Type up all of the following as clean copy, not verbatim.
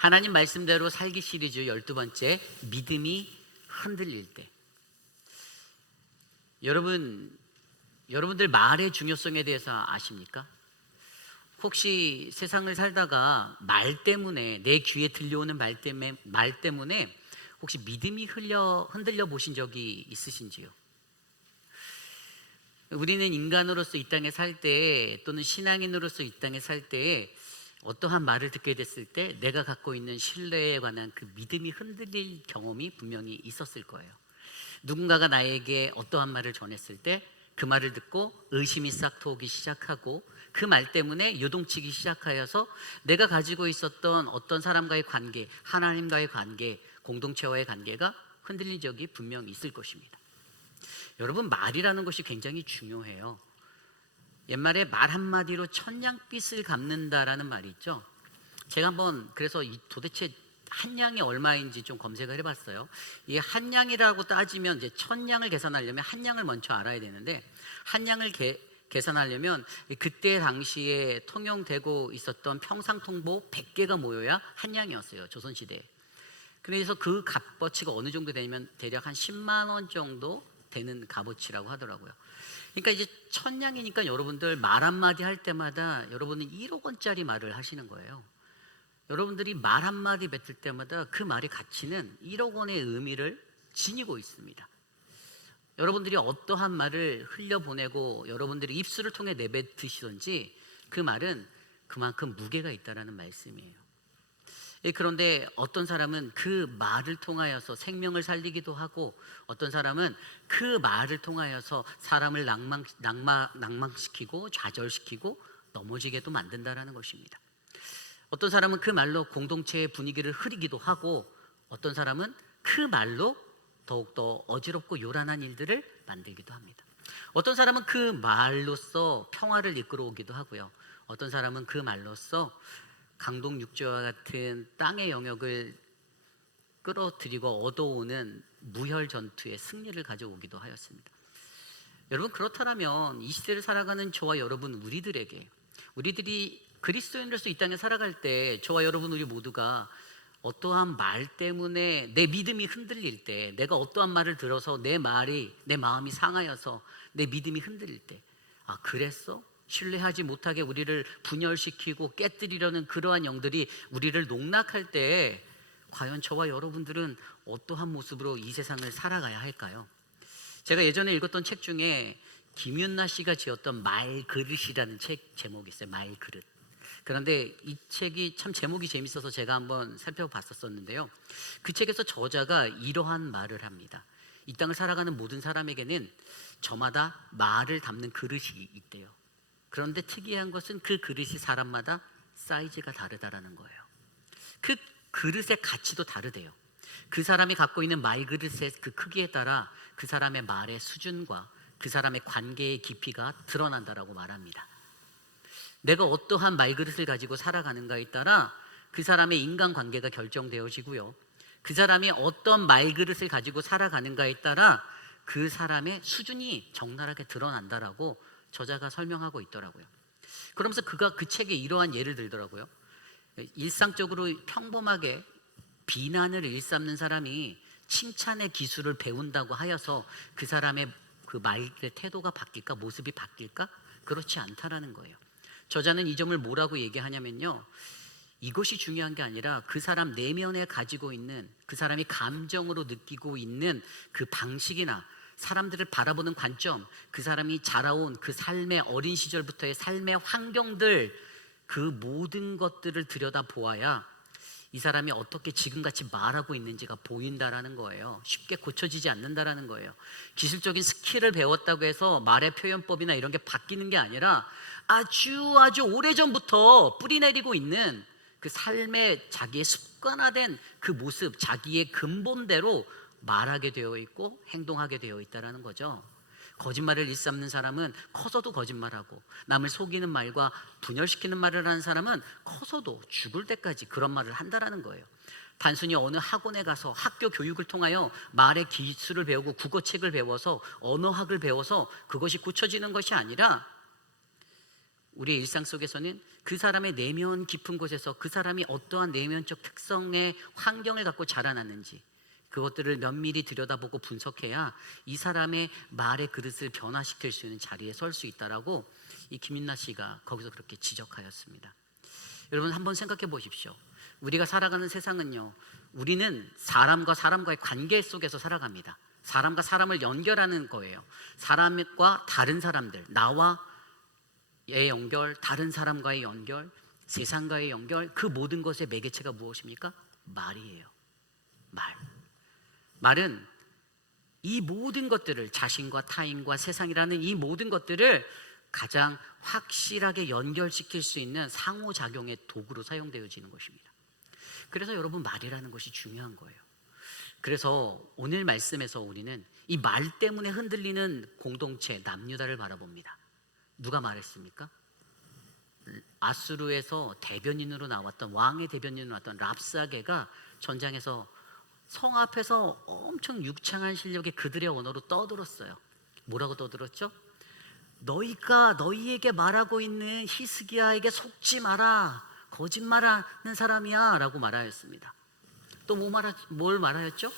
하나님 말씀대로 살기 시리즈 12번째, 믿음이 흔들릴 때. 여러분들 말의 중요성에 대해서 아십니까? 혹시 세상을 살다가 말 때문에, 내 귀에 들려오는 말 때문에 혹시 믿음이 흔들려 보신 적이 있으신지요? 우리는 인간으로서 이 땅에 살 때, 또는 신앙인으로서 이 땅에 살 때에 어떠한 말을 듣게 됐을 때 내가 갖고 있는 신뢰에 관한 그 믿음이 흔들릴 경험이 분명히 있었을 거예요. 누군가가 나에게 어떠한 말을 전했을 때 그 말을 듣고 의심이 싹 트오기 시작하고, 그 말 때문에 요동치기 시작하여서 내가 가지고 있었던 어떤 사람과의 관계, 하나님과의 관계, 공동체와의 관계가 흔들린 적이 분명히 있을 것입니다. 여러분, 말이라는 것이 굉장히 중요해요. 옛말에 말 한마디로 천냥빚을 갚는다라는 말이 있죠. 제가 한번 그래서 도대체 한 양이 얼마인지 좀 검색을 해봤어요. 이 한 양이라고 따지면 이제 1000양을 계산하려면 한 양을 먼저 알아야 되는데, 한 양을 계산하려면 그때 당시에 통용되고 있었던 평상통보 100개가 모여야 한 양이었어요, 조선시대에. 그래서 그 값어치가 어느 정도 되냐면 대략 한 10만 원 정도 되는 값어치라고 하더라고요. 그러니까 이제 1000양이니까 여러분들 말 한마디 할 때마다 여러분은 1억 원짜리 말을 하시는 거예요. 여러분들이 말 한마디 뱉을 때마다 그 말의 가치는 1억 원의 의미를 지니고 있습니다. 여러분들이 어떠한 말을 흘려보내고 여러분들이 입술을 통해 내뱉으시든지 그 말은 그만큼 무게가 있다는 말씀이에요. 그런데 어떤 사람은 그 말을 통하여서 생명을 살리기도 하고, 어떤 사람은 그 말을 통하여서 사람을 낭망시키고 좌절시키고 넘어지게도 만든다는 것입니다. 어떤 사람은 그 말로 공동체의 분위기를 흐리기도 하고, 어떤 사람은 그 말로 더욱더 어지럽고 요란한 일들을 만들기도 합니다. 어떤 사람은 그 말로써 평화를 이끌어오기도 하고요, 어떤 사람은 그 말로써 강동 육지와 같은 땅의 영역을 끌어들이고 얻어오는 무혈 전투의 승리를 가져오기도 하였습니다. 여러분, 그렇다면 이 시대를 살아가는 저와 여러분, 우리들이 그리스도인으로서 이 땅에 살아갈 때 저와 여러분, 우리 모두가 어떠한 말 때문에 내 믿음이 흔들릴 때, 내가 어떠한 말을 들어서 내 마음이 상하여서 내 믿음이 흔들릴 때, 아, 그랬어? 신뢰하지 못하게 우리를 분열시키고 깨뜨리려는 그러한 영들이 우리를 농락할 때 과연 저와 여러분들은 어떠한 모습으로 이 세상을 살아가야 할까요? 제가 예전에 읽었던 책 중에 김윤나 씨가 지었던 말그릇이라는 책 제목이 있어요. 말그릇. 그런데 이 책이 참 제목이 재밌어서 제가 한번 살펴봤었는데요, 그 책에서 저자가 이러한 말을 합니다. 이 땅을 살아가는 모든 사람에게는 저마다 말을 담는 그릇이 있대요. 그런데 특이한 것은 그 그릇이 사람마다 사이즈가 다르다라는 거예요. 그 그릇의 가치도 다르대요. 그 사람이 갖고 있는 말그릇의 그 크기에 따라 그 사람의 말의 수준과 그 사람의 관계의 깊이가 드러난다라고 말합니다. 내가 어떠한 말그릇을 가지고 살아가는가에 따라 그 사람의 인간관계가 결정되어지고요, 그 사람이 어떤 말그릇을 가지고 살아가는가에 따라 그 사람의 수준이 적나라하게 드러난다라고 저자가 설명하고 있더라고요. 그러면서 그가 그 책에 이러한 예를 들더라고요. 일상적으로 평범하게 비난을 일삼는 사람이 칭찬의 기술을 배운다고 하여서 그 사람의 그 말의 태도가 바뀔까, 모습이 바뀔까? 그렇지 않다라는 거예요. 저자는 이 점을 뭐라고 얘기하냐면요, 이것이 중요한 게 아니라 그 사람 내면에 가지고 있는, 그 사람이 감정으로 느끼고 있는 그 방식이나 사람들을 바라보는 관점, 그 사람이 자라온 그 삶의 어린 시절부터의 삶의 환경들, 그 모든 것들을 들여다보아야 이 사람이 어떻게 지금같이 말하고 있는지가 보인다라는 거예요. 쉽게 고쳐지지 않는다라는 거예요. 기술적인 스킬을 배웠다고 해서 말의 표현법이나 이런 게 바뀌는 게 아니라 아주 오래전부터 뿌리내리고 있는 그 삶의 자기의 습관화된 그 모습, 자기의 근본대로 말하게 되어 있고 행동하게 되어 있다는 거죠. 거짓말을 일삼는 사람은 커서도 거짓말하고, 남을 속이는 말과 분열시키는 말을 하는 사람은 커서도 죽을 때까지 그런 말을 한다는 거예요. 단순히 어느 학원에 가서 학교 교육을 통하여 말의 기술을 배우고 국어책을 배워서 언어학을 배워서 그것이 고쳐지는 것이 아니라 우리의 일상 속에서는 그 사람의 내면 깊은 곳에서 그 사람이 어떠한 내면적 특성의 환경을 갖고 자라났는지 그것들을 면밀히 들여다보고 분석해야 이 사람의 말의 그릇을 변화시킬 수 있는 자리에 설 수 있다라고 이 김윤나 씨가 거기서 그렇게 지적하였습니다. 여러분 한번 생각해 보십시오. 우리가 살아가는 세상은요, 우리는 사람과 사람과의 관계 속에서 살아갑니다. 사람과 사람을 연결하는 거예요. 사람과 다른 사람들, 나와의 연결, 다른 사람과의 연결, 세상과의 연결, 그 모든 것의 매개체가 무엇입니까? 말이에요. 말은 이 모든 것들을, 자신과 타인과 세상이라는 이 모든 것들을 가장 확실하게 연결시킬 수 있는 상호작용의 도구로 사용되어지는 것입니다. 그래서 여러분, 말이라는 것이 중요한 거예요. 그래서 오늘 말씀에서 우리는 이 말 때문에 흔들리는 공동체 남유다를 바라봅니다. 누가 말했습니까? 아수르에서 대변인으로 나왔던, 왕의 대변인으로 나왔던 랍사게가 전장에서 성 앞에서 엄청 유창한 실력의 그들의 언어로 떠들었어요. 뭐라고 떠들었죠? 너희가 너희에게 말하고 있는 히스기야에게 속지 마라, 거짓말하는 사람이야 라고 말하였습니다. 또 뭘 말하였죠?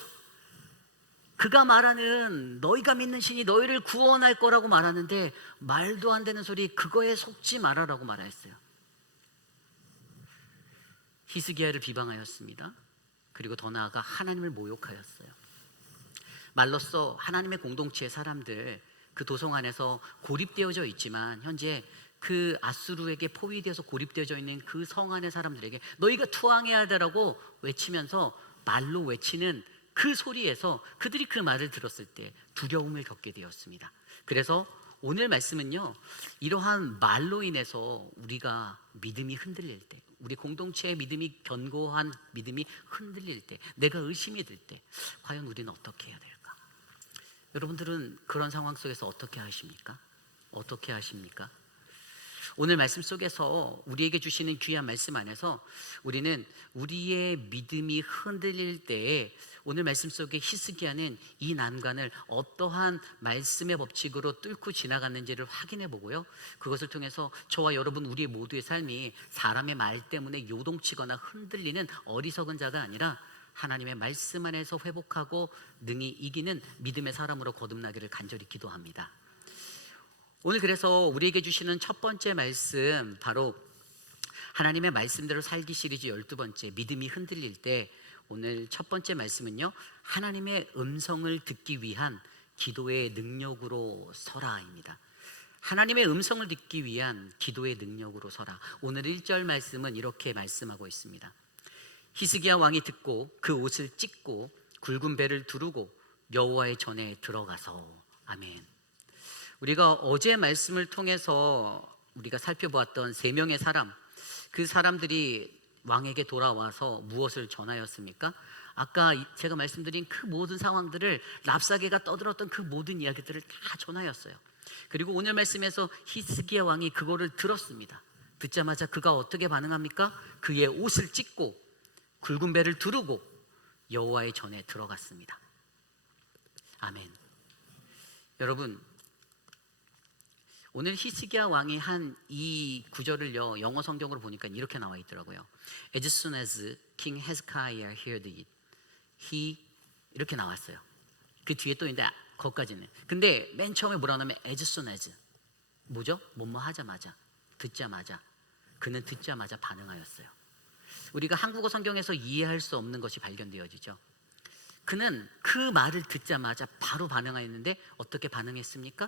그가 말하는 너희가 믿는 신이 너희를 구원할 거라고 말하는데 말도 안 되는 소리, 그거에 속지 마라라고 말하였어요. 히스기야를 비방하였습니다. 그리고 더 나아가 하나님을 모욕하였어요. 말로써 하나님의 공동체의 사람들, 그 도성 안에서 고립되어져 있지만 현재 그 아수르에게 포위되어서 고립되어져 있는 그 성 안의 사람들에게 너희가 투항해야 되라고 외치면서 말로 외치는 그 소리에서 그들이 그 말을 들었을 때 두려움을 겪게 되었습니다. 그래서 오늘 말씀은요, 이러한 말로 인해서 우리가 믿음이 흔들릴 때, 우리 공동체의 믿음이, 견고한 믿음이 흔들릴 때, 내가 의심이 들 때 과연 우리는 어떻게 해야 될까? 여러분들은 그런 상황 속에서 어떻게 하십니까? 어떻게 하십니까? 오늘 말씀 속에서 우리에게 주시는 귀한 말씀 안에서 우리는 우리의 믿음이 흔들릴 때에 오늘 말씀 속에 히스기야는 이 난관을 어떠한 말씀의 법칙으로 뚫고 지나갔는지를 확인해 보고요, 그것을 통해서 저와 여러분 우리 모두의 삶이 사람의 말 때문에 요동치거나 흔들리는 어리석은 자가 아니라 하나님의 말씀 안에서 회복하고 능히 이기는 믿음의 사람으로 거듭나기를 간절히 기도합니다. 오늘 그래서 우리에게 주시는 첫 번째 말씀, 바로 하나님의 말씀대로 살기 시리즈 12번째, 믿음이 흔들릴 때, 오늘 첫 번째 말씀은요, 하나님의 음성을 듣기 위한 기도의 능력으로 서라입니다. 하나님의 음성을 듣기 위한 기도의 능력으로 서라. 오늘 1절 말씀은 이렇게 말씀하고 있습니다. 히스기야 왕이 듣고 그 옷을 찢고 굵은 배를 두르고 여호와의 전에 들어가서. 아멘. 우리가 어제 말씀을 통해서 우리가 살펴보았던 3명의 사람, 그 사람들이 왕에게 돌아와서 무엇을 전하였습니까? 아까 제가 말씀드린 그 모든 상황들을, 랍사게가 떠들었던 그 모든 이야기들을 다 전하였어요. 그리고 오늘 말씀에서 히스기야 왕이 그거를 들었습니다. 듣자마자 그가 어떻게 반응합니까? 그의 옷을 찢고 굵은 배를 두르고 여호와의 전에 들어갔습니다. 아멘. 여러분, 오늘 히스기야 왕이 한 이 구절을요, 영어 성경으로 보니까 이렇게 나와 있더라고요. As soon as King Hezekiah heard it, he, 이렇게 나왔어요. 그 뒤에 또 있는데 거기까지는. 근데 맨 처음에 뭐라고 하냐면 as soon as, 뭐죠? 뭐뭐 하자마자, 듣자마자, 그는 듣자마자 반응하였어요. 우리가 한국어 성경에서 이해할 수 없는 것이 발견되어지죠. 그는 그 말을 듣자마자 바로 반응하였는데 어떻게 반응했습니까?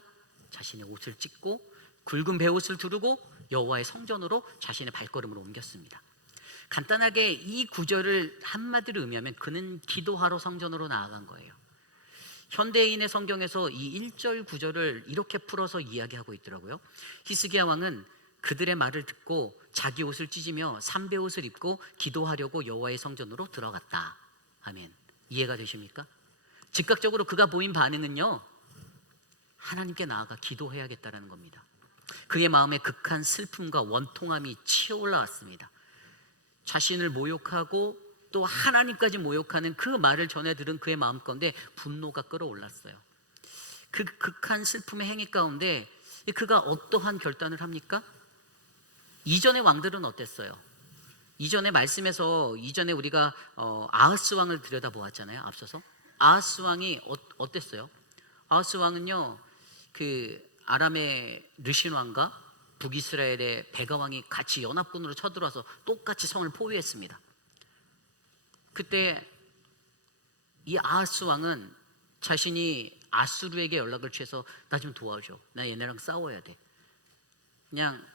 자신의 옷을 찢고 굵은 베옷을 두르고 여호와의 성전으로 자신의 발걸음을 옮겼습니다. 간단하게 이 구절을 한마디로 의미하면 그는 기도하러 성전으로 나아간 거예요. 현대인의 성경에서 이 1절 구절을 이렇게 풀어서 이야기하고 있더라고요. 히스기야 왕은 그들의 말을 듣고 자기 옷을 찢으며 삼베옷을 입고 기도하려고 여호와의 성전으로 들어갔다. 아멘. 이해가 되십니까? 즉각적으로 그가 보인 반응은요, 하나님께 나아가 기도해야겠다라는 겁니다. 그의 마음에 극한 슬픔과 원통함이 치어 올라왔습니다. 자신을 모욕하고 또 하나님까지 모욕하는 그 말을 전해 들은 그의 마음 가운데 분노가 끌어올랐어요. 그 극한 슬픔의 행위 가운데 그가 어떠한 결단을 합니까? 이전의 왕들은 어땠어요? 이전의 말씀에서 이전에 우리가 아하스 왕을 들여다보았잖아요. 앞서서 아하스 왕이 어땠어요? 아하스 왕은요, 그 아람의 르신 왕과 북이스라엘의 베가 왕이 같이 연합군으로 쳐들어와서 똑같이 성을 포위했습니다. 그때 이 아하스 왕은 자신이 아수르에게 연락을 취해서 나 좀 도와줘, 나 얘네랑 싸워야 돼, 그냥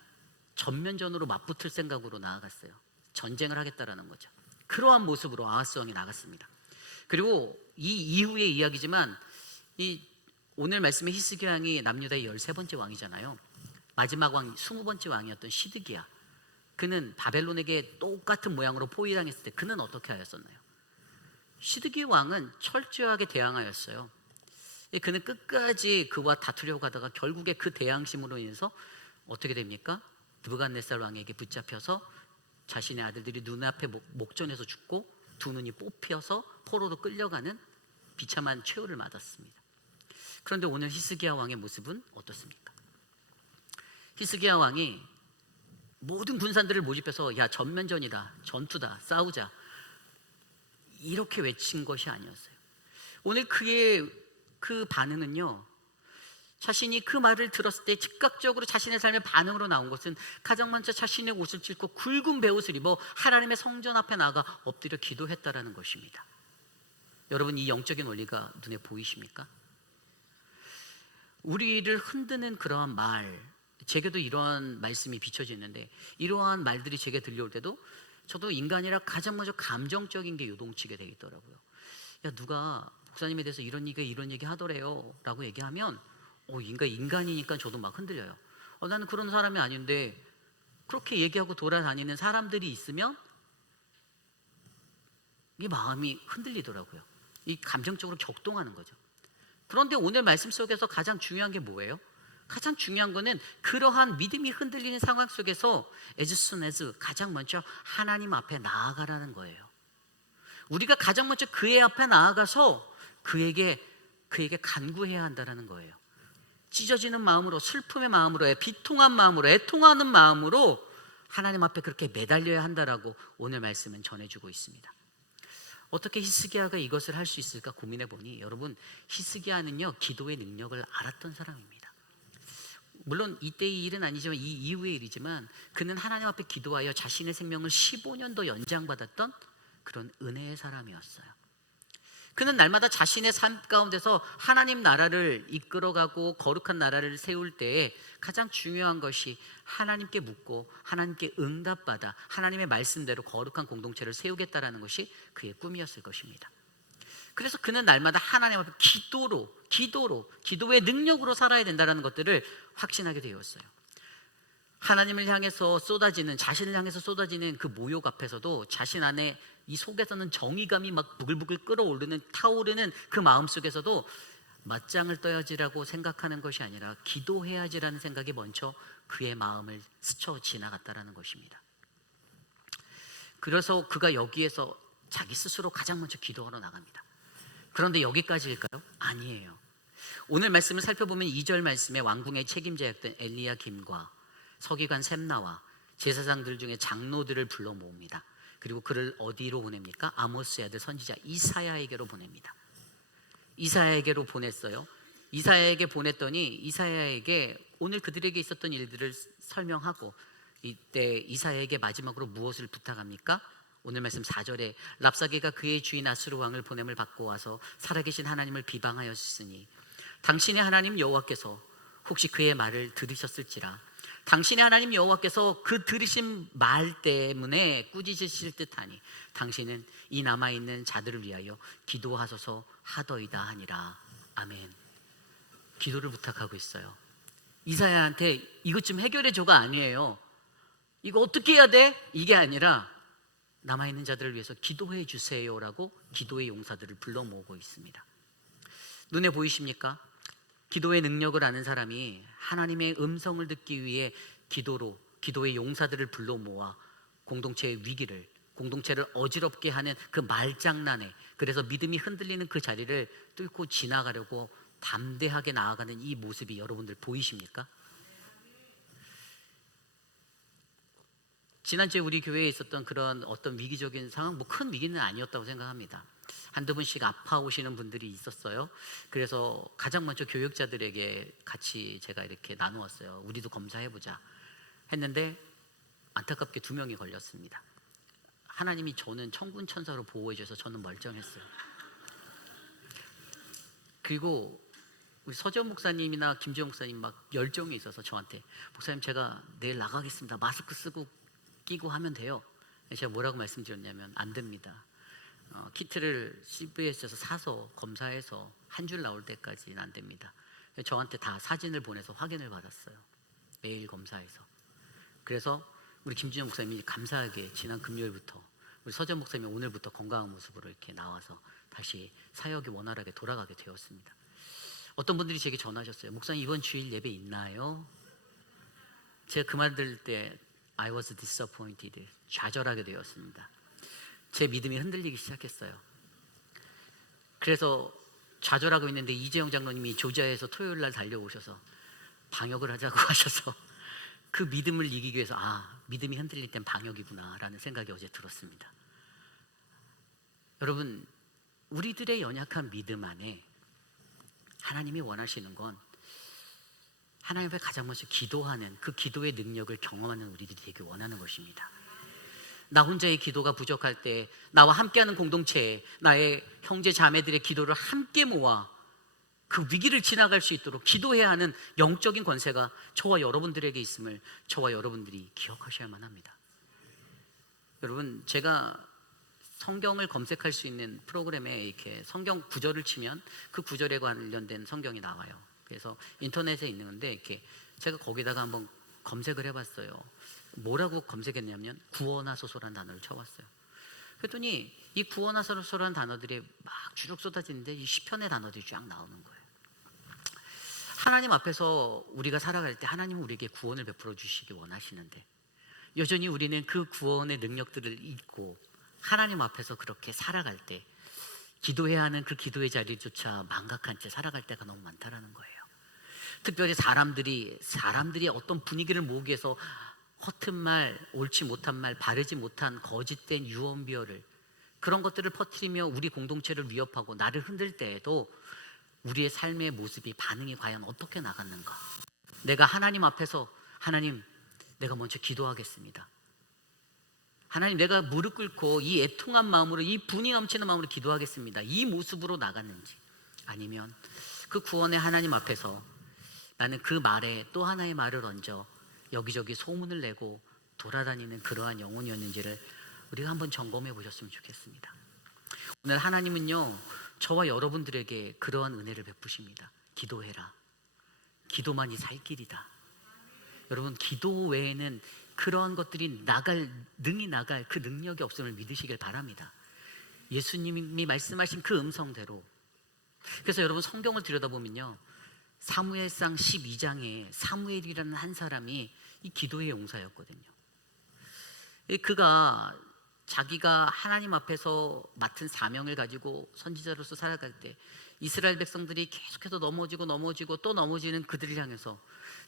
전면전으로 맞붙을 생각으로 나아갔어요. 전쟁을 하겠다라는 거죠. 그러한 모습으로 아하스 왕이 나갔습니다. 그리고 이 이후의 이야기지만 이 오늘 말씀의 히스기야 왕이 남유다의 13번째 왕이잖아요. 마지막 왕 20번째 왕이었던 시드기야, 그는 바벨론에게 똑같은 모양으로 포위당했을 때 그는 어떻게 하였었나요? 시드기야 왕은 철저하게 대항하였어요. 그는 끝까지 그와 다투려고 하다가 결국에 그 대항심으로 인해서 어떻게 됩니까? 느부갓네살 왕에게 붙잡혀서 자신의 아들들이 눈앞에 목전에서 죽고 두 눈이 뽑혀서 포로로 끌려가는 비참한 최후를 맞았습니다. 그런데 오늘 히스기야 왕의 모습은 어떻습니까? 히스기야 왕이 모든 군사들을 모집해서 야, 전면전이다, 전투다, 싸우자, 이렇게 외친 것이 아니었어요. 오늘 그의 그 반응은요, 자신이 그 말을 들었을 때 즉각적으로 자신의 삶의 반응으로 나온 것은 가장 먼저 자신의 옷을 찢고 굵은 베옷을 입어 하나님의 성전 앞에 나가 엎드려 기도했다라는 것입니다. 여러분, 이 영적인 원리가 눈에 보이십니까? 우리를 흔드는 그러한 말, 제게도 이러한 말씀이 비춰지는데, 이러한 말들이 제게 들려올 때도 저도 인간이라 가장 먼저 감정적인 게 요동치게 되겠더라고요. 야, 누가 목사님에 대해서 이런 얘기 하더래요 라고 얘기하면 인간이니까 저도 막 흔들려요. 나는 그런 사람이 아닌데, 그렇게 얘기하고 돌아다니는 사람들이 있으면 이 마음이 흔들리더라고요. 이 감정적으로 격동하는 거죠. 그런데 오늘 말씀 속에서 가장 중요한 게 뭐예요? 가장 중요한 거는 그러한 믿음이 흔들리는 상황 속에서 as soon as 가장 먼저 하나님 앞에 나아가라는 거예요. 우리가 가장 먼저 그의 앞에 나아가서 그에게 간구해야 한다는 거예요. 찢어지는 마음으로, 슬픔의 마음으로, 비통한 마음으로, 애통하는 마음으로 하나님 앞에 그렇게 매달려야 한다라고 오늘 말씀은 전해주고 있습니다. 어떻게 히스기야가 이것을 할 수 있을까 고민해 보니, 여러분, 히스기야는요, 기도의 능력을 알았던 사람입니다. 물론 이때의 일은 아니지만 이 이후의 일이지만 그는 하나님 앞에 기도하여 자신의 생명을 15년 더 연장받았던 그런 은혜의 사람이었어요. 그는 날마다 자신의 삶 가운데서 하나님 나라를 이끌어가고 거룩한 나라를 세울 때에 가장 중요한 것이 하나님께 묻고 하나님께 응답받아 하나님의 말씀대로 거룩한 공동체를 세우겠다라는 것이 그의 꿈이었을 것입니다. 그래서 그는 날마다 하나님 앞에 기도의 능력으로 살아야 된다는 것들을 확신하게 되었어요. 하나님을 향해서 쏟아지는, 자신을 향해서 쏟아지는 그 모욕 앞에서도 자신 안에 이 속에서는 정의감이 막 부글부글 끓어오르는, 타오르는 그 마음 속에서도 맞짱을 떠야지라고 생각하는 것이 아니라 기도해야지라는 생각이 먼저 그의 마음을 스쳐 지나갔다라는 것입니다. 그래서 그가 여기에서 자기 스스로 가장 먼저 기도하러 나갑니다. 그런데 여기까지일까요? 아니에요. 오늘 말씀을 살펴보면 2절 말씀에 왕궁의 책임자였던 엘리야김과 서기관 셈나와 제사장들 중에 장로들을 불러 모읍니다. 그리고 그를 어디로 보냅니까? 아모스의 아들 선지자 이사야에게로 보냅니다. 이사야에게로 보냈어요. 이사야에게 보냈더니 이사야에게 오늘 그들에게 있었던 일들을 설명하고, 이때 이사야에게 마지막으로 무엇을 부탁합니까? 오늘 말씀 4절에 랍사게가 그의 주인 아수르 왕을 보냄을 받고 와서 살아계신 하나님을 비방하였으니 당신의 하나님 여호와께서 혹시 그의 말을 들으셨을지라. 당신의 하나님 여호와께서 그 들으신 말 때문에 꾸짖으실 듯하니 당신은 이 남아있는 자들을 위하여 기도하소서 하더이다 하니라. 아멘. 기도를 부탁하고 있어요. 이사야한테 이것 좀 해결해줘가 아니에요. 이거 어떻게 해야 돼? 이게 아니라 남아있는 자들을 위해서 기도해 주세요라고 기도의 용사들을 불러 모으고 있습니다. 눈에 보이십니까? 기도의 능력을 아는 사람이 하나님의 음성을 듣기 위해 기도의 용사들을 불러 모아 공동체의 위기를, 공동체를 어지럽게 하는 그 말장난에, 그래서 믿음이 흔들리는 그 자리를 뚫고 지나가려고 담대하게 나아가는 이 모습이 여러분들 보이십니까? 지난주에 우리 교회에 있었던 그런 어떤 위기적인 상황, 뭐 큰 위기는 아니었다고 생각합니다. 한두 분씩 아파오시는 분들이 있었어요. 그래서 가장 먼저 교육자들에게 같이 제가 이렇게 나누었어요. 우리도 검사해보자 했는데 안타깝게 2명이 걸렸습니다. 하나님이 저는 천군 천사로 보호해 주셔서 저는 멀쩡했어요. 그리고 우리 서지원 목사님이나 김지영 목사님 막 열정이 있어서 저한테, 목사님 제가 내일 나가겠습니다. 마스크 쓰고 끼고 하면 돼요. 제가 뭐라고 말씀드렸냐면 안 됩니다. 키트를 CVS에서 사서 검사해서 한 줄 나올 때까지는 안 됩니다. 저한테 다 사진을 보내서 확인을 받았어요. 매일 검사해서. 그래서 우리 김준영 목사님이 감사하게 지난 금요일부터, 우리 서전 목사님이 오늘부터 건강한 모습으로 이렇게 나와서 다시 사역이 원활하게 돌아가게 되었습니다. 어떤 분들이 제게 전화하셨어요. 목사님 이번 주일 예배 있나요? 제가 그 말 들을 때 I was disappointed, 좌절하게 되었습니다. 제 믿음이 흔들리기 시작했어요. 그래서 좌절하고 있는데 이재영 장로님이 조지아에서 토요일 날 달려오셔서 방역을 하자고 하셔서 그 믿음을 이기기 위해서 믿음이 흔들릴 땐 방역이구나 라는 생각이 어제 들었습니다. 여러분, 우리들의 연약한 믿음 안에 하나님이 원하시는 건 하나님 앞에 가장 먼저 기도하는, 그 기도의 능력을 경험하는 우리들이 되게 원하는 것입니다. 나 혼자의 기도가 부족할 때 나와 함께하는 공동체에 나의 형제 자매들의 기도를 함께 모아 그 위기를 지나갈 수 있도록 기도해야 하는 영적인 권세가 저와 여러분들에게 있음을 저와 여러분들이 기억하셔야만 합니다. 여러분, 제가 성경을 검색할 수 있는 프로그램에 이렇게 성경 구절을 치면 그 구절에 관련된 성경이 나와요. 그래서 인터넷에 있는 건데 이렇게 제가 거기다가 한번 검색을 해봤어요. 뭐라고 검색했냐면 구원하소서라는 단어를 쳐봤어요. 그랬더니 이 구원하소서라는 단어들이 막 주룩 쏟아지는데 이 시편의 단어들이 쫙 나오는 거예요. 하나님 앞에서 우리가 살아갈 때 하나님은 우리에게 구원을 베풀어 주시기 원하시는데 여전히 우리는 그 구원의 능력들을 잊고 하나님 앞에서 그렇게 살아갈 때 기도해야 하는 그 기도의 자리조차 망각한 채 살아갈 때가 너무 많다라는 거예요. 특별히 사람들이 어떤 분위기를 모으기 위해서 허튼 말, 옳지 못한 말, 바르지 못한 거짓된 유언비어를, 그런 것들을 퍼뜨리며 우리 공동체를 위협하고 나를 흔들 때에도 우리의 삶의 모습이, 반응이 과연 어떻게 나갔는가? 내가 하나님 앞에서 하나님, 내가 먼저 기도하겠습니다. 하나님, 내가 무릎 꿇고 이 애통한 마음으로, 이 분이 넘치는 마음으로 기도하겠습니다. 이 모습으로 나갔는지, 아니면 그 구원의 하나님 앞에서 나는 그 말에 또 하나의 말을 얹어 여기저기 소문을 내고 돌아다니는 그러한 영혼이었는지를 우리가 한번 점검해 보셨으면 좋겠습니다. 오늘 하나님은요, 저와 여러분들에게 그러한 은혜를 베푸십니다. 기도해라. 기도만이 살 길이다. 여러분, 기도 외에는 그러한 것들이 능히 나갈 그 능력이 없음을 믿으시길 바랍니다. 예수님이 말씀하신 그 음성대로. 그래서 여러분, 성경을 들여다보면요, 사무엘상 12장에 사무엘이라는 한 사람이 이 기도의 용사였거든요. 그가 자기가 하나님 앞에서 맡은 사명을 가지고 선지자로서 살아갈 때 이스라엘 백성들이 계속해서 넘어지고 또 넘어지는 그들을 향해서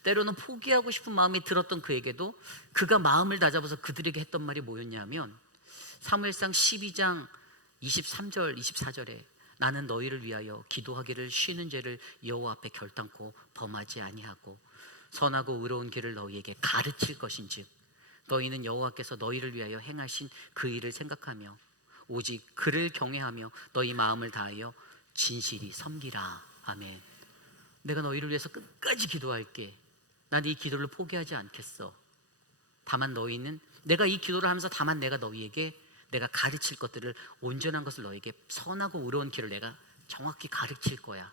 때로는 포기하고 싶은 마음이 들었던 그에게도 그가 마음을 다잡아서 그들에게 했던 말이 뭐였냐면 사무엘상 12장 23절 24절에 나는 너희를 위하여 기도하기를 쉬는 죄를 여호와 앞에 결단코 범하지 아니하고 선하고 의로운 길을 너희에게 가르칠 것인즉 너희는 여호와께서 너희를 위하여 행하신 그 일을 생각하며 오직 그를 경외하며 너희 마음을 다하여 진실이 섬기라. 아멘. 내가 너희를 위해서 끝까지 기도할게. 난 이 기도를 포기하지 않겠어. 다만 너희는, 내가 이 기도를 하면서 다만 내가 너희에게 내가 가르칠 것들을, 온전한 것을 너희에게, 선하고 의로운 길을 내가 정확히 가르칠 거야.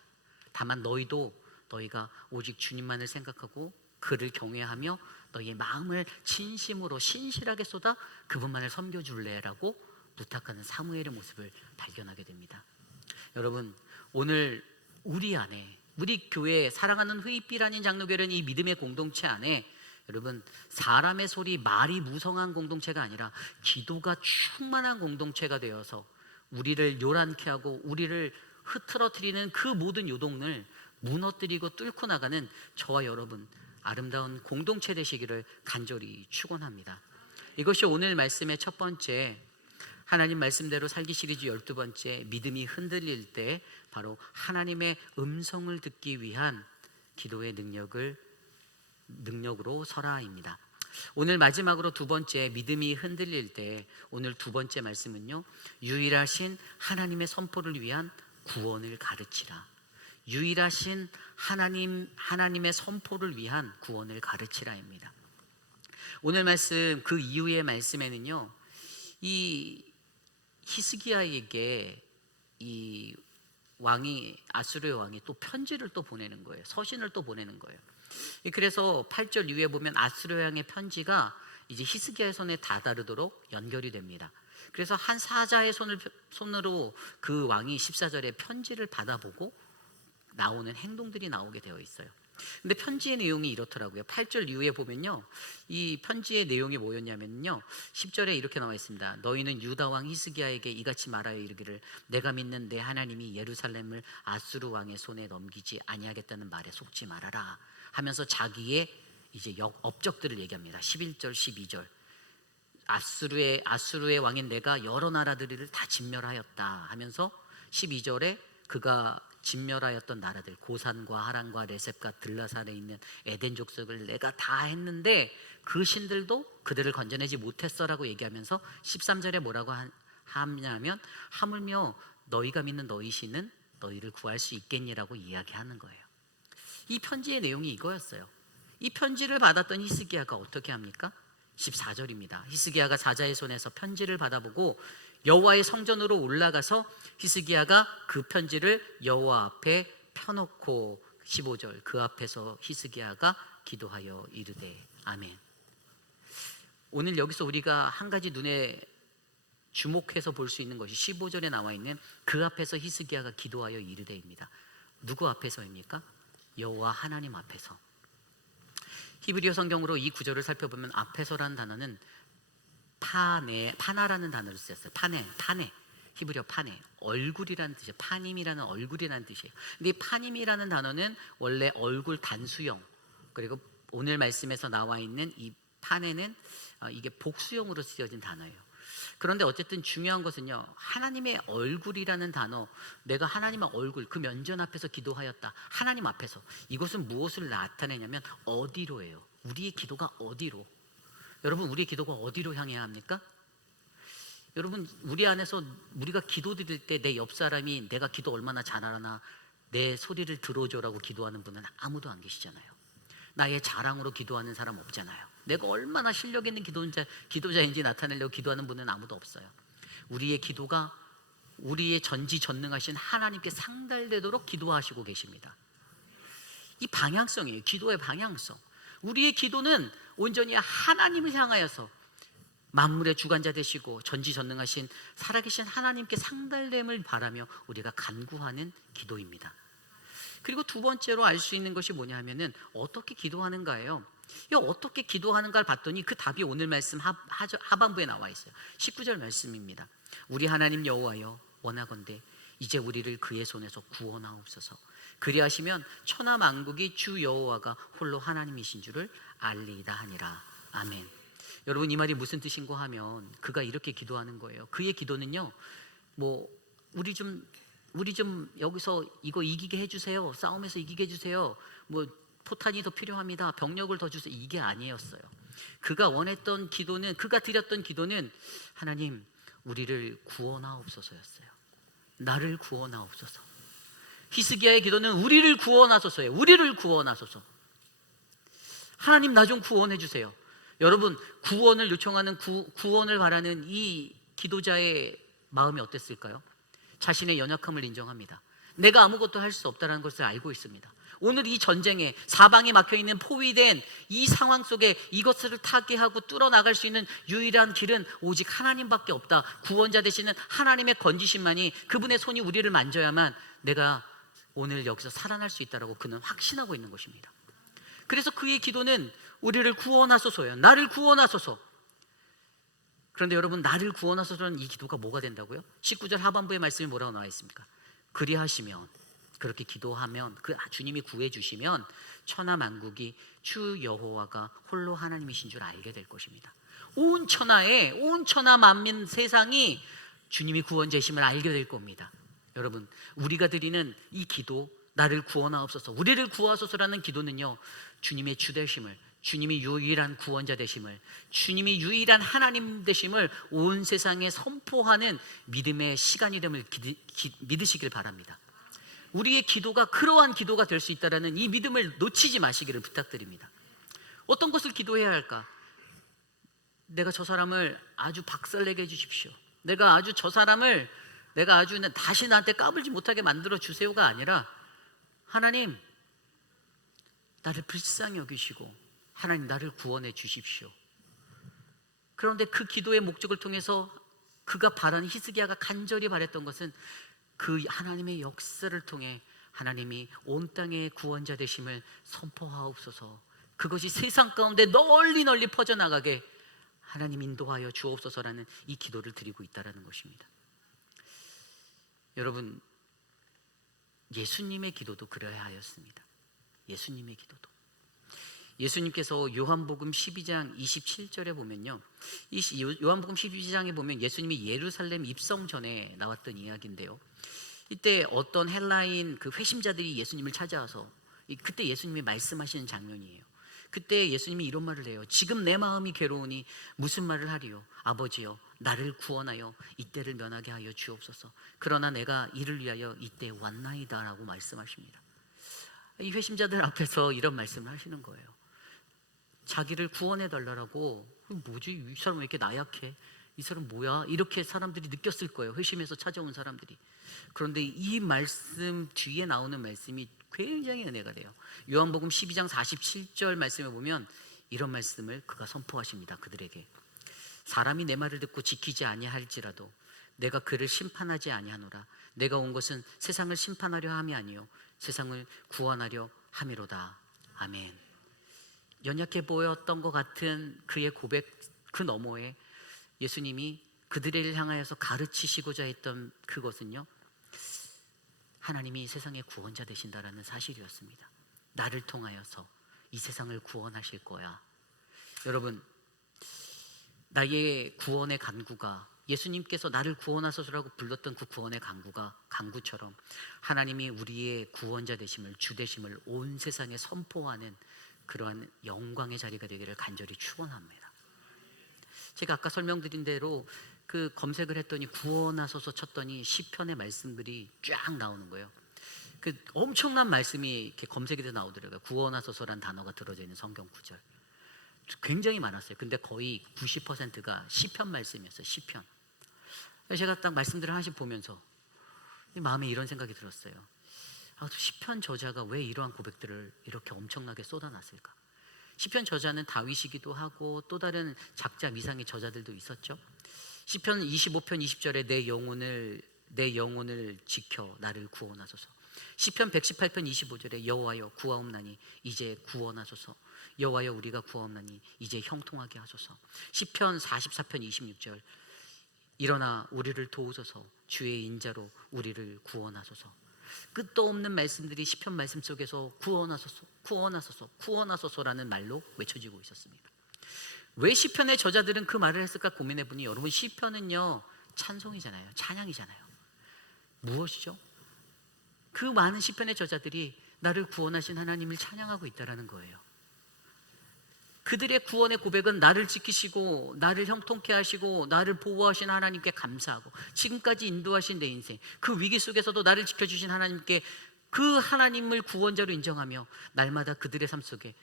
다만 너희가 오직 주님만을 생각하고 그를 경외하며 너희의 마음을 진심으로 신실하게 쏟아 그분만을 섬겨줄래? 라고 부탁하는 사무엘의 모습을 발견하게 됩니다. 여러분, 오늘 우리 안에, 우리 교회 사랑하는 휘빛 장로교회는 이 믿음의 공동체 안에 여러분, 사람의 소리, 말이 무성한 공동체가 아니라 기도가 충만한 공동체가 되어서 우리를 요란케 하고 우리를 흐트러뜨리는 그 모든 요동을 무너뜨리고 뚫고 나가는 저와 여러분, 아름다운 공동체 되시기를 간절히 축원합니다. 이것이 오늘 말씀의 첫 번째, 하나님 말씀대로 살기 시리즈 12번째, 믿음이 흔들릴 때 바로 하나님의 음성을 듣기 위한 기도의 능력으로 서라입니다. 오늘 마지막으로 두 번째, 믿음이 흔들릴 때, 오늘 두 번째 말씀은요, 유일하신 하나님의 선포를 위한 구원을 가르치라. 유일하신 하나님의 선포를 위한 구원을 가르치라입니다. 오늘 말씀 그 이후의 말씀에는요, 이 히스기야에게 이 왕이, 아수르의 왕이 또 편지를 또 보내는 거예요. 서신을 또 보내는 거예요. 그래서 8절 이후에 보면 아수르 왕의 편지가 이제 히스기야의 손에 다다르도록 연결이 됩니다. 그래서 한 사자의 손으로 그 왕이 14절에 편지를 받아보고 나오는 행동들이 나오게 되어 있어요. 근데 편지의 내용이 이렇더라고요. 8절 이후에 보면요, 이 편지의 내용이 뭐였냐면요, 10절에 이렇게 나와 있습니다. 너희는 유다 왕 히스기야에게 이같이 말하여 이르기를, 내가 믿는 내 하나님이 예루살렘을 아수르 왕의 손에 넘기지 아니하겠다는 말에 속지 말아라 하면서 자기의 이제 업적들을 얘기합니다. 11절 12절, 아수르의 왕인 내가 여러 나라들을 다 진멸하였다 하면서 12절에 그가 진멸하였던 나라들, 고산과 하란과 레셉과 들라산에 있는 에덴 족속을 내가 다 했는데 그 신들도 그들을 건져내지 못했어라고 얘기하면서 13절에 뭐라고 하냐면, 하물며 너희가 믿는 너희 신은 너희를 구할 수 있겠니라고 이야기하는 거예요. 이 편지의 내용이 이거였어요. 이 편지를 받았던 히스기야가 어떻게 합니까? 14절입니다. 히스기야가 사자의 손에서 편지를 받아보고 여호와의 성전으로 올라가서 히스기야가 그 편지를 여호와 앞에 펴놓고, 15절, 그 앞에서 히스기야가 기도하여 이르되 아멘. 오늘 여기서 우리가 한 가지 눈에 주목해서 볼 수 있는 것이 15절에 나와 있는 그 앞에서 히스기야가 기도하여 이르되입니다. 누구 앞에서입니까? 여호와 하나님 앞에서. 히브리어 성경으로 이 구절을 살펴보면 앞에서라는 단어는 파나라는 단어를 쓰였어요. 파네, 히브리어 파네, 얼굴이라는 뜻이에요. 파님이라는 얼굴이라는 뜻이에요. 근데 이 파님이라는 단어는 원래 얼굴 단수형, 그리고 오늘 말씀에서 나와 있는 이 파네는 이게 복수형으로 쓰여진 단어예요. 그런데 어쨌든 중요한 것은요, 하나님의 얼굴이라는 단어, 내가 하나님의 얼굴, 그 면전 앞에서 기도하였다, 하나님 앞에서, 이것은 무엇을 나타내냐면 어디로예요. 우리의 기도가 어디로, 여러분 우리의 기도가 어디로 향해야 합니까? 여러분, 우리 안에서 우리가 기도 드릴 때 내 옆 사람이 내가 기도 얼마나 잘하나 내 소리를 들어줘라고 기도하는 분은 아무도 안 계시잖아요. 나의 자랑으로 기도하는 사람 없잖아요. 내가 얼마나 실력 있는 기도자인지 나타내려고 기도하는 분은 아무도 없어요. 우리의 기도가 우리의 전지전능하신 하나님께 상달되도록 기도하시고 계십니다. 이 방향성이에요. 기도의 방향성. 우리의 기도는 온전히 하나님을 향하여서 만물의 주관자 되시고 전지전능하신 살아계신 하나님께 상달됨을 바라며 우리가 간구하는 기도입니다. 그리고 두 번째로 알 수 있는 것이 뭐냐면은 어떻게 기도하는가예요. 어떻게 기도하는가를 봤더니 그 답이 오늘 말씀 하반부에 나와 있어요. 19절 말씀입니다. 우리 하나님 여호와여, 원하건대 이제 우리를 그의 손에서 구원하옵소서. 그리하시면 천하 만국이 주 여호와가 홀로 하나님이신 줄을 알리이다 하니라. 아멘. 여러분, 이 말이 무슨 뜻인가 하면 그가 이렇게 기도하는 거예요. 그의 기도는요, 우리 좀 여기서 이거 이기게 해주세요, 싸움에서 이기게 해주세요, 포탄이 더 필요합니다, 병력을 더 주세요, 이게 아니었어요. 그가 원했던 기도는, 그가 드렸던 기도는 하나님 우리를 구원하옵소서였어요. 나를 구원하옵소서. 히스기야의 기도는 우리를 구원하소서예요. 우리를 구원하소서. 하나님 나 좀 구원해 주세요. 여러분, 구원을 요청하는 구원을 바라는 이 기도자의 마음이 어땠을까요? 자신의 연약함을 인정합니다. 내가 아무것도 할 수 없다는 것을 알고 있습니다. 오늘 이 전쟁에 사방에 막혀있는 포위된 이 상황 속에 이것을 타개하고 뚫어나갈 수 있는 유일한 길은 오직 하나님밖에 없다. 구원자 되시는 하나님의 건지심만이, 그분의 손이 우리를 만져야만 내가 오늘 여기서 살아날 수 있다고 그는 확신하고 있는 것입니다. 그래서 그의 기도는 우리를 구원하소서예요. 나를 구원하소서. 그런데 여러분, 나를 구원하소서는 이 기도가 뭐가 된다고요? 19절 하반부의 말씀이 뭐라고 나와 있습니까? 그리하시면, 그렇게 기도하면, 그 주님이 구해주시면 천하 만국이 주 여호와가 홀로 하나님이신 줄 알게 될 것입니다. 온 천하 만민 세상이 주님이 구원자이심을 알게 될 겁니다. 여러분, 우리가 드리는 이 기도, 나를 구원하옵소서, 우리를 구하소서라는 기도는요, 주님의 주 되심을, 주님이 유일한 구원자 되심을, 주님이 유일한 하나님 되심을 온 세상에 선포하는 믿음의 시간이 됨을 믿으시길 바랍니다. 우리의 기도가 그러한 기도가 될 수 있다는 이 믿음을 놓치지 마시기를 부탁드립니다. 어떤 것을 기도해야 할까? 내가 저 사람을 아주 박살내게 해주십시오. 내가 아주 다시 나한테 까불지 못하게 만들어 주세요가 아니라, 하나님 나를 불쌍히 여기시고 하나님 나를 구원해 주십시오. 그런데 그 기도의 목적을 통해서 그가 바라는, 히스기야가 간절히 바랬던 것은 그 하나님의 역사를 통해 하나님이 온 땅의 구원자 되심을 선포하옵소서, 그것이 세상 가운데 널리 퍼져나가게 하나님 인도하여 주옵소서라는 이 기도를 드리고 있다는 것입니다. 여러분, 예수님의 기도도 그래야 하였습니다. 예수님의 기도도. 예수님께서 요한복음 12장 27절에 보면요, 이 요한복음 12장에 보면 예수님이 예루살렘 입성 전에 나왔던 이야기인데요, 이때 어떤 헬라인 그 회심자들이 예수님을 찾아와서, 그때 예수님이 말씀하시는 장면이에요. 그때 예수님이 이런 말을 해요. 지금 내 마음이 괴로우니 무슨 말을 하리요? 아버지여, 나를 구원하여 이때를 면하게 하여 주옵소서. 그러나 내가 이를 위하여 이때 왔나이다 라고 말씀하십니다. 이 회심자들 앞에서 이런 말씀을 하시는 거예요. 자기를 구원해 달라고. 뭐지, 이 사람 왜 이렇게 나약해? 이 사람 뭐야? 이렇게 사람들이 느꼈을 거예요, 회심에서 찾아온 사람들이. 그런데 이 말씀 뒤에 나오는 말씀이 굉장히 은혜가 돼요. 요한복음 12장 47절 말씀에 보면 이런 말씀을 그가 선포하십니다. 그들에게, 사람이 내 말을 듣고 지키지 아니할지라도 내가 그를 심판하지 아니하노라. 내가 온 것은 세상을 심판하려 함이 아니요 세상을 구원하려 함이로다. 아멘. 연약해 보였던 것 같은 그의 고백 그 너머에 예수님이 그들을 향하여서 가르치시고자 했던 그것은요, 하나님이 이 세상의 구원자 되신다라는 사실이었습니다. 나를 통하여서 이 세상을 구원하실 거야. 여러분, 나의 구원의 간구가, 예수님께서 나를 구원하소서라고 불렀던 그 구원의 간구처럼 하나님이 우리의 구원자 되심을, 주 되심을 온 세상에 선포하는 그러한 영광의 자리가 되기를 간절히 축원합니다. 제가 아까 설명드린 대로 그 검색을 했더니 구원하소서 쳤더니 시편의 말씀들이 쫙 나오는 거예요. 그 엄청난 말씀이 이렇게 검색이 돼 나오더라고요. 구원하소서란 단어가 들어져 있는 성경 구절 굉장히 많았어요. 근데 거의 90%가 시편 말씀이었어요. 시편. 제가 딱 말씀들을 하나씩 보면서 마음에 이런 생각이 들었어요. 시편 저자가 왜 이러한 고백들을 이렇게 엄청나게 쏟아놨을까? 시편 저자는 다윗이기도 하고 또 다른 작자 미상의 저자들도 있었죠. 시편 25편 20절에 내 영혼을 지켜 나를 구원하소서. 시편 118편 25절에 여호와여 구하옵나니 이제 구원하소서. 여호와여 우리가 구하옵나니 이제 형통하게 하소서. 시편 44편 26절 일어나 우리를 도우소서. 주의 인자로 우리를 구원하소서. 끝도 없는 말씀들이 시편 말씀 속에서 구원하소서, 구원하소서, 구원하소서라는 말로 외쳐지고 있었습니다. 왜 시편의 저자들은 그 말을 했을까 고민해보니, 여러분, 시편은요 찬송이잖아요, 찬양이잖아요. 무엇이죠? 그 많은 시편의 저자들이 나를 구원하신 하나님을 찬양하고 있다는 거예요. 그들의 구원의 고백은 나를 지키시고 나를 형통케 하시고 나를 보호하신 하나님께 감사하고 지금까지 인도하신 내 인생, 그 위기 속에서도 나를 지켜주신 하나님께, 그 하나님을 구원자로 인정하며 날마다 그들의 삶 속에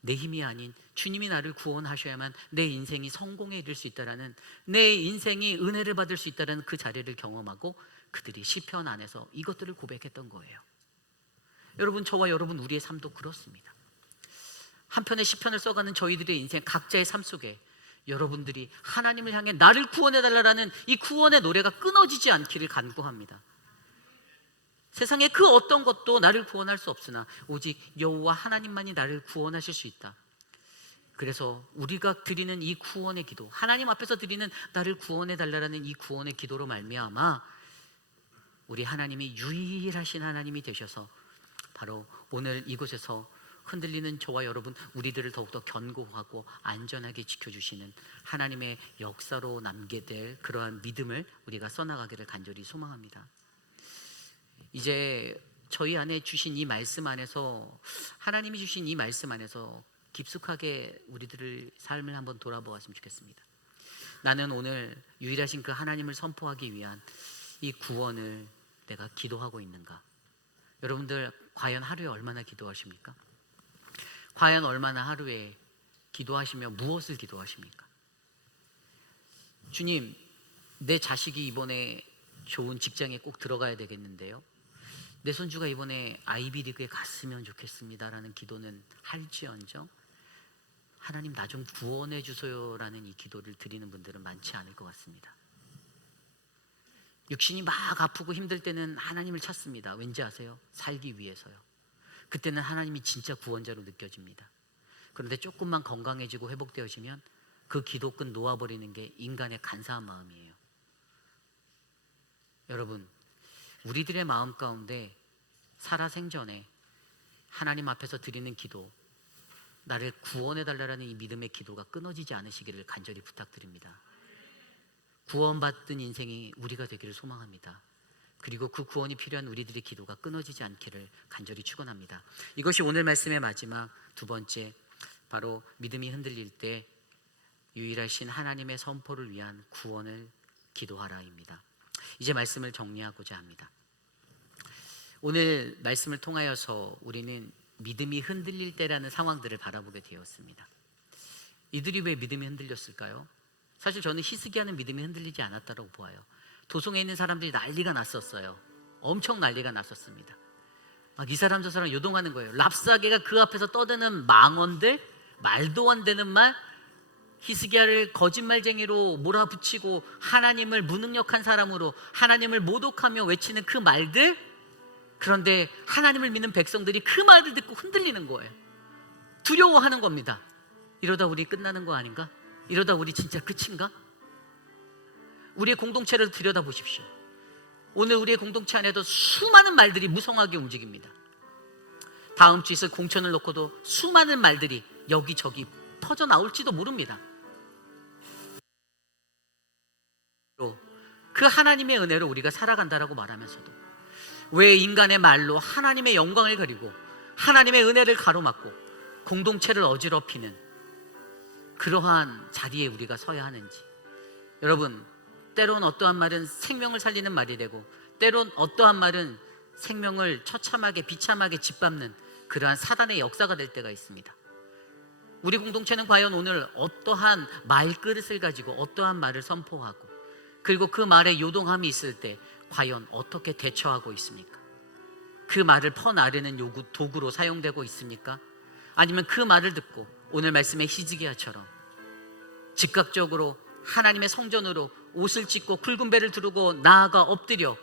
내 힘이 아닌 주님이 나를 구원하셔야만 내 인생이 성공에 이를 수 있다라는, 내 인생이 은혜를 받을 수 있다는 그 자리를 경험하고 그들이 시편 안에서 이것들을 고백했던 거예요. 여러분, 저와 여러분 우리의 삶도 그렇습니다. 한편의 시편을 써가는 저희들의 인생 각자의 삶 속에 여러분들이 하나님을 향해 나를 구원해달라는 이 구원의 노래가 끊어지지 않기를 간구합니다. 세상에 그 어떤 것도 나를 구원할 수 없으나 오직 여호와 하나님만이 나를 구원하실 수 있다. 그래서 우리가 드리는 이 구원의 기도, 하나님 앞에서 드리는 나를 구원해달라는 이 구원의 기도로 말미암아 우리 하나님이 유일하신 하나님이 되셔서 바로 오늘 이곳에서 흔들리는 저와 여러분 우리들을 더욱더 견고하고 안전하게 지켜주시는 하나님의 역사로 남게 될 그러한 믿음을 우리가 써나가기를 간절히 소망합니다. 이제 저희 안에 주신 이 말씀 안에서, 하나님이 주신 이 말씀 안에서 깊숙하게 우리들의 삶을 한번 돌아보았으면 좋겠습니다. 나는 오늘 유일하신 그 하나님을 선포하기 위한 이 구원을 내가 기도하고 있는가? 여러분들 과연 하루에 얼마나 기도하십니까? 과연 얼마나 하루에 기도하시며 무엇을 기도하십니까? 주님, 내 자식이 이번에 좋은 직장에 꼭 들어가야 되겠는데요, 내 손주가 이번에 아이비리그에 갔으면 좋겠습니다라는 기도는 할지언정 하나님 나 좀 구원해 주소요라는 이 기도를 드리는 분들은 많지 않을 것 같습니다. 육신이 막 아프고 힘들 때는 하나님을 찾습니다. 왠지 아세요? 살기 위해서요. 그때는 하나님이 진짜 구원자로 느껴집니다. 그런데 조금만 건강해지고 회복되어지면 그 기도끈 놓아버리는 게 인간의 간사한 마음이에요. 여러분, 우리들의 마음 가운데 살아생전에 하나님 앞에서 드리는 기도, 나를 구원해달라는 이 믿음의 기도가 끊어지지 않으시기를 간절히 부탁드립니다. 구원받은 인생이 우리가 되기를 소망합니다. 그리고 그 구원이 필요한 우리들의 기도가 끊어지지 않기를 간절히 축원합니다. 이것이 오늘 말씀의 마지막 두 번째, 바로 믿음이 흔들릴 때 유일하신 하나님의 선포를 위한 구원을 기도하라입니다. 이제 말씀을 정리하고자 합니다. 오늘 말씀을 통하여서 우리는 믿음이 흔들릴 때라는 상황들을 바라보게 되었습니다. 이들이 왜 믿음이 흔들렸을까요? 사실 저는 히스기야는 믿음이 흔들리지 않았다고 보아요. 도성에 있는 사람들이 난리가 났었어요. 엄청 난리가 났었습니다. 막 이 사람 저 사람 요동하는 거예요. 랍사게가 그 앞에서 떠드는 망언들, 말도 안 되는 말, 히스기야를 거짓말쟁이로 몰아붙이고 하나님을 무능력한 사람으로 하나님을 모독하며 외치는 그 말들. 그런데 하나님을 믿는 백성들이 그 말을 듣고 흔들리는 거예요. 두려워하는 겁니다. 이러다 우리 끝나는 거 아닌가? 이러다 우리 진짜 끝인가? 우리의 공동체를 들여다보십시오. 오늘 우리의 공동체 안에도 수많은 말들이 무성하게 움직입니다. 다음 주 있을 공천을 놓고도 수많은 말들이 여기저기 퍼져나올지도 모릅니다. 그 하나님의 은혜로 우리가 살아간다라고 말하면서도 왜 인간의 말로 하나님의 영광을 가리고 하나님의 은혜를 가로막고 공동체를 어지럽히는 그러한 자리에 우리가 서야 하는지. 여러분, 때론 어떠한 말은 생명을 살리는 말이 되고 때론 어떠한 말은 생명을 처참하게 비참하게 짓밟는 그러한 사단의 역사가 될 때가 있습니다. 우리 공동체는 과연 오늘 어떠한 말그릇을 가지고 어떠한 말을 선포하고 그리고 그 말에 요동함이 있을 때 과연 어떻게 대처하고 있습니까? 그 말을 퍼나르는 도구로 사용되고 있습니까? 아니면 그 말을 듣고 오늘 말씀의 히스기야처럼 즉각적으로 하나님의 성전으로 옷을 찢고 굵은 배를 두르고 나아가 엎드려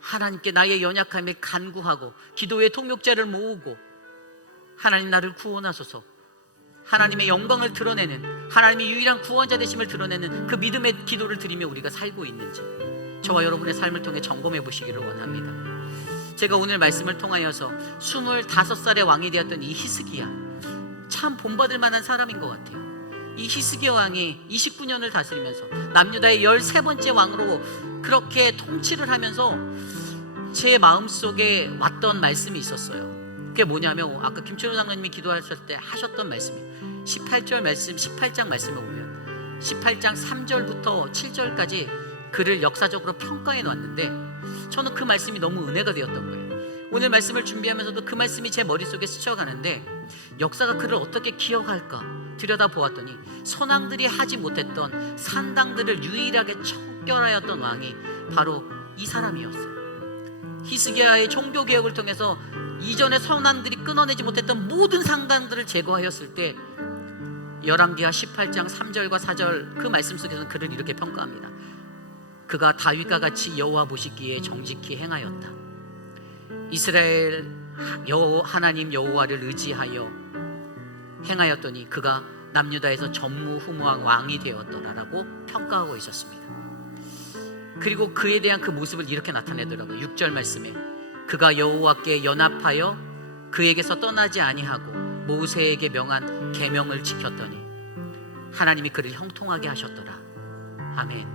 하나님께 나의 연약함을 간구하고 기도의 통역자를 모으고 하나님 나를 구원하소서, 하나님의 영광을 드러내는, 하나님의 유일한 구원자 되심을 드러내는 그 믿음의 기도를 드리며 우리가 살고 있는지 저와 여러분의 삶을 통해 점검해 보시기를 원합니다. 제가 오늘 말씀을 통하여서 25살의 왕이 되었던 이 히스기야, 참 본받을 만한 사람인 것 같아요. 이 히스기야 왕이 29년을 다스리면서 남유다의 13번째 왕으로 그렇게 통치를 하면서 제 마음속에 왔던 말씀이 있었어요. 그게 뭐냐면 아까 김철우 장로님이 기도하셨을 때 하셨던 말씀이에요. 18절 말씀, 18장 말씀을 보면 18장 3절부터 7절까지 그를 역사적으로 평가해 놨는데 저는 그 말씀이 너무 은혜가 되었던 거예요. 오늘 말씀을 준비하면서도 그 말씀이 제 머릿속에 스쳐가는데 역사가 그를 어떻게 기억할까 들여다보았더니 선왕들이 하지 못했던 산당들을 유일하게 척결하였던 왕이 바로 이 사람이었어요. 히스기야의 종교개혁을 통해서 이전의 선왕들이 끊어내지 못했던 모든 상당들을 제거하였을 때 열왕기하 18장 3절과 4절 그 말씀 속에서는 그를 이렇게 평가합니다. 그가 다윗과 같이 여호와 보시기에 정직히 행하였다. 이스라엘 하나님 여호와를 의지하여 행하였더니 그가 남유다에서 전무후무한 왕이 되었더라라고 평가하고 있었습니다. 그리고 그에 대한 그 모습을 이렇게 나타내더라고요. 6절 말씀에 그가 여호와께 연합하여 그에게서 떠나지 아니하고 모세에게 명한 계명을 지켰더니 하나님이 그를 형통하게 하셨더라. 아멘.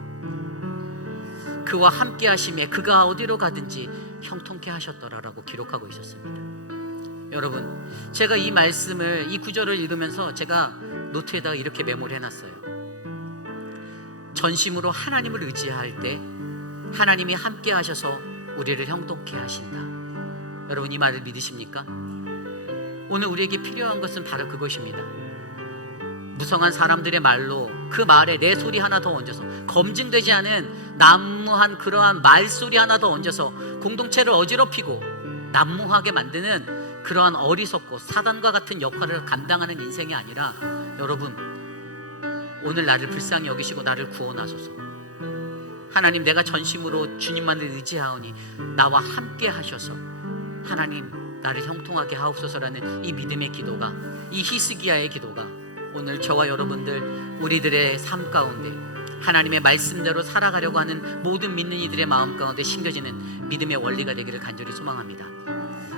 그와 함께 하심에 그가 어디로 가든지 형통케 하셨더라라고 기록하고 있었습니다. 여러분, 제가 이 말씀을, 이 구절을 읽으면서 제가 노트에다가 이렇게 메모를 해놨어요. 전심으로 하나님을 의지할 때 하나님이 함께 하셔서 우리를 형통케 하신다. 여러분, 이 말을 믿으십니까? 오늘 우리에게 필요한 것은 바로 그것입니다. 무성한 사람들의 말로, 그 말에 내 소리 하나 더 얹어서, 검증되지 않은 난무한 그러한 말소리 하나 더 얹어서 공동체를 어지럽히고 난무하게 만드는 그러한 어리석고 사단과 같은 역할을 감당하는 인생이 아니라, 여러분, 오늘 나를 불쌍히 여기시고 나를 구원하소서. 하나님, 내가 전심으로 주님만을 의지하오니 나와 함께 하셔서 하나님 나를 형통하게 하옵소서라는 이 믿음의 기도가, 이 히스기야의 기도가 오늘 저와 여러분들 우리들의 삶 가운데 하나님의 말씀대로 살아가려고 하는 모든 믿는 이들의 마음 가운데 심겨지는 믿음의 원리가 되기를 간절히 소망합니다.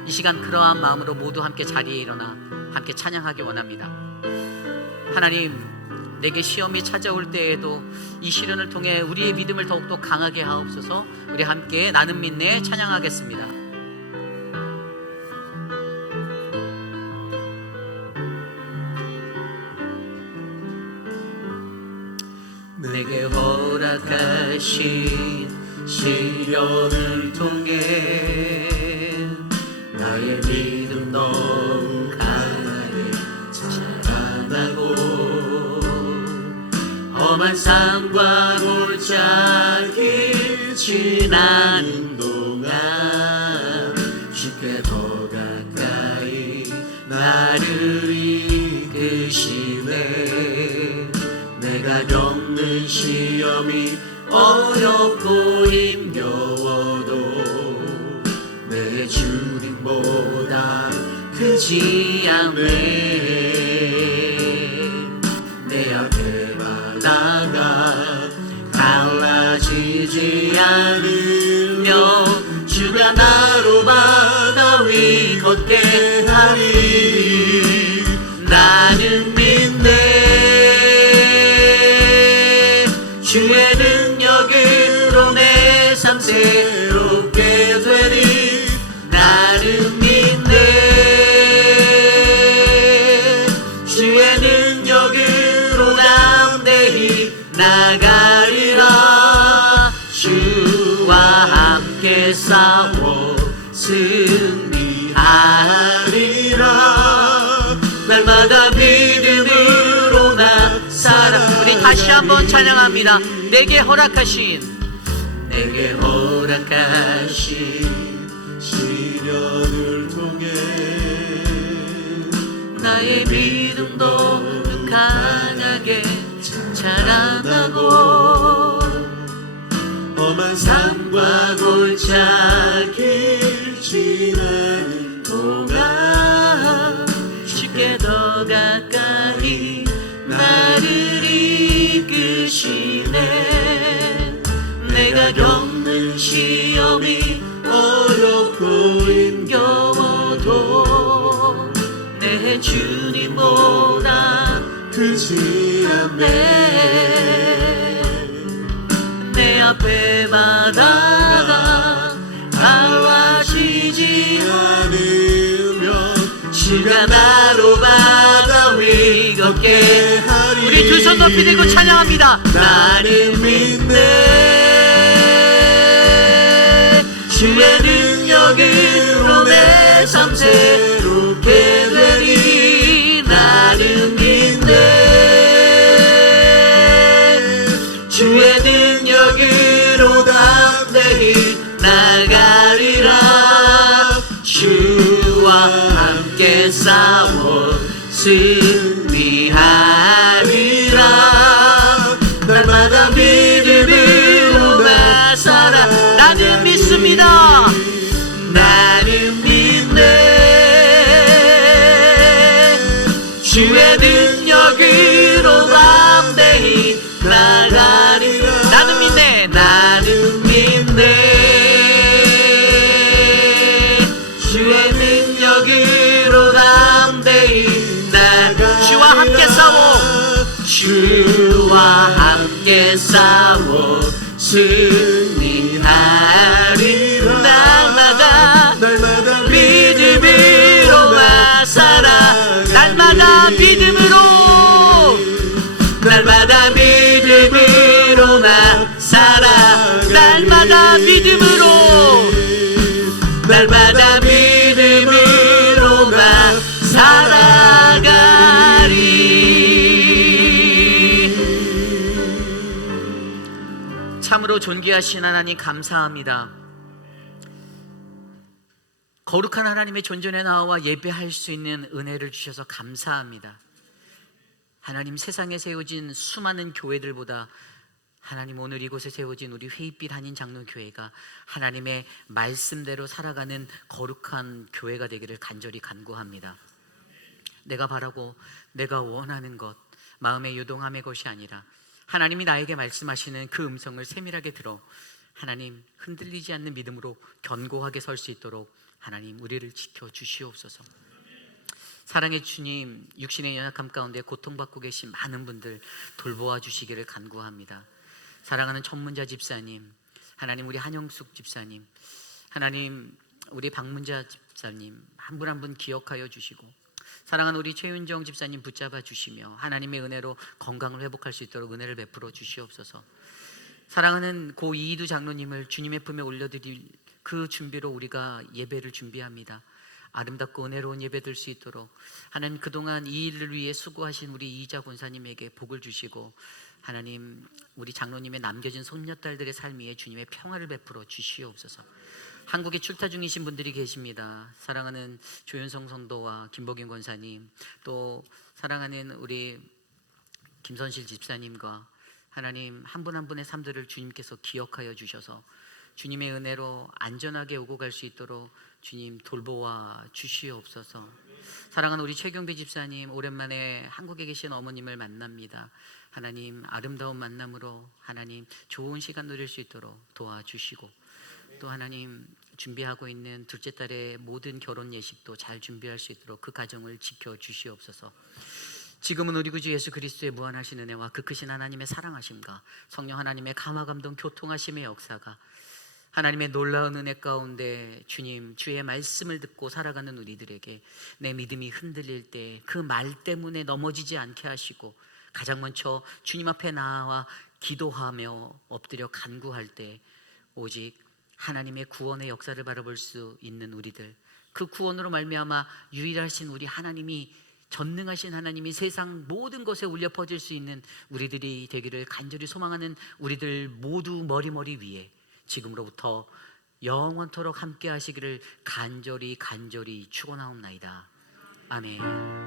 이 시간 그러한 마음으로 모두 함께 자리에 일어나 함께 찬양하기 원합니다. 하나님, 내게 시험이 찾아올 때에도 이 시련을 통해 우리의 믿음을 더욱더 강하게 하옵소서. 우리 함께 나는 믿네 찬양하겠습니다. 내게 허락하신 시련을 통해 나의 믿음 너무 강하게 자라나고 험한 삶과 골짜기 지나는 동안 쉽게 더 가까이 나를 이끄시네. 내가 겪는 시험이 어렵고 힘겨워도 내 주님보다 크지 않네. 내 앞에 바다가 갈라지지 않으며 주가 나로 바다 위 걷게 하리. 나는 믿네. 주의 능력으로 내 삶 새롭게 되리. 나는 믿네. 주의 능력으로 담대히 나가리라. 주와 함께 싸워 승리하리라. 날마다 믿음으로 나 살아. 우리 다시 한번 찬양합니다. 내게 허락하신 시련을 통해 나의 믿음도 강하게 자라나고 험한 삶과 골짜기 지나는 동안 쉽게 더 가까이 나를 이끄시네. 내가 겪는 시험이 어렵고 힘겨워도 내 주님보다 크지 않네. 내 앞에 바다가 갈라지지 않으면 주가 나로 바다 위 걷게 하리. 우리 두 손 높이 들고 찬양합니다. 나는 믿네. 주의 능력으로 내 삶 새롭게 되리. 나는 믿네. 주의 능력으로 담대히 나가리라. 주와 함께 싸워 승리하리라. 날마다 믿음으로 나 살아. 나는 믿습니다. 나는 믿네. 주의 능력으로 담대히 나가리라. 나는 믿네. 나는 믿네. 주의 능력으로 담대히 주와 함께 싸워 승리하리라. 날마다 믿음으로 나 살아. 날마다 믿음으로, 날마다 믿음으로 나 살아. 날마다 믿음으로, 날마다 믿음으로 나 살아가리. 참으로 존귀하신 하나님 감사합니다. 거룩한 하나님의 존전에 나와 예배할 수 있는 은혜를 주셔서 감사합니다. 하나님, 세상에 세워진 수많은 교회들보다 하나님, 오늘 이곳에 세워진 우리 회의빛 한인 장로교회가 하나님의 말씀대로 살아가는 거룩한 교회가 되기를 간절히 간구합니다. 내가 바라고 내가 원하는 것, 마음의 요동함의 것이 아니라 하나님이 나에게 말씀하시는 그 음성을 세밀하게 들어 하나님, 흔들리지 않는 믿음으로 견고하게 설 수 있도록 하나님, 우리를 지켜 주시옵소서. 사랑의 주님, 육신의 연약함 가운데 고통받고 계신 많은 분들 돌보아 주시기를 간구합니다. 사랑하는 천문자 집사님, 하나님, 우리 한영숙 집사님, 하나님, 우리 박문자 집사님 한 분 한 분 기억하여 주시고, 사랑하는 우리 최윤정 집사님 붙잡아 주시며 하나님의 은혜로 건강을 회복할 수 있도록 은혜를 베풀어 주시옵소서. 사랑하는 고 이희두 장로님을 주님의 품에 올려드릴 그 준비로 우리가 예배를 준비합니다. 아름답고 은혜로운 예배 될 수 있도록 하나님, 그동안 이 일을 위해 수고하신 우리 이희자 권사님에게 복을 주시고, 하나님, 우리 장로님의 남겨진 손녀딸들의 삶 위에 주님의 평화를 베풀어 주시옵소서. 한국에 출타 중이신 분들이 계십니다. 사랑하는 조윤성 성도와 김복인 권사님, 또 사랑하는 우리 김선실 집사님과 하나님, 한 분 한 분의 삶들을 주님께서 기억하여 주셔서 주님의 은혜로 안전하게 오고 갈 수 있도록 주님 돌보아 주시옵소서. 사랑하는 우리 최경배 집사님, 오랜만에 한국에 계신 어머님을 만납니다. 하나님, 아름다운 만남으로 하나님 좋은 시간 누릴 수 있도록 도와주시고, 또 하나님, 준비하고 있는 둘째 딸의 모든 결혼 예식도 잘 준비할 수 있도록 그 가정을 지켜주시옵소서. 지금은 우리 구주 예수 그리스도의 무한하신 은혜와 그 크신 하나님의 사랑하심과 성령 하나님의 감화 감동 교통하심의 역사가 하나님의 놀라운 은혜 가운데 주님, 주의 말씀을 듣고 살아가는 우리들에게 내 믿음이 흔들릴 때 그 말 때문에 넘어지지 않게 하시고, 가장 먼저 주님 앞에 나와 기도하며 엎드려 간구할 때 오직 하나님의 구원의 역사를 바라볼 수 있는 우리들, 그 구원으로 말미암아 유일하신 우리 하나님이, 전능하신 하나님이 세상 모든 것에 울려 퍼질 수 있는 우리들이 되기를 간절히 소망하는 우리들 모두 머리 위에 지금으로부터 영원토록 함께 하시기를 간절히 축원하옵나이다. 아멘.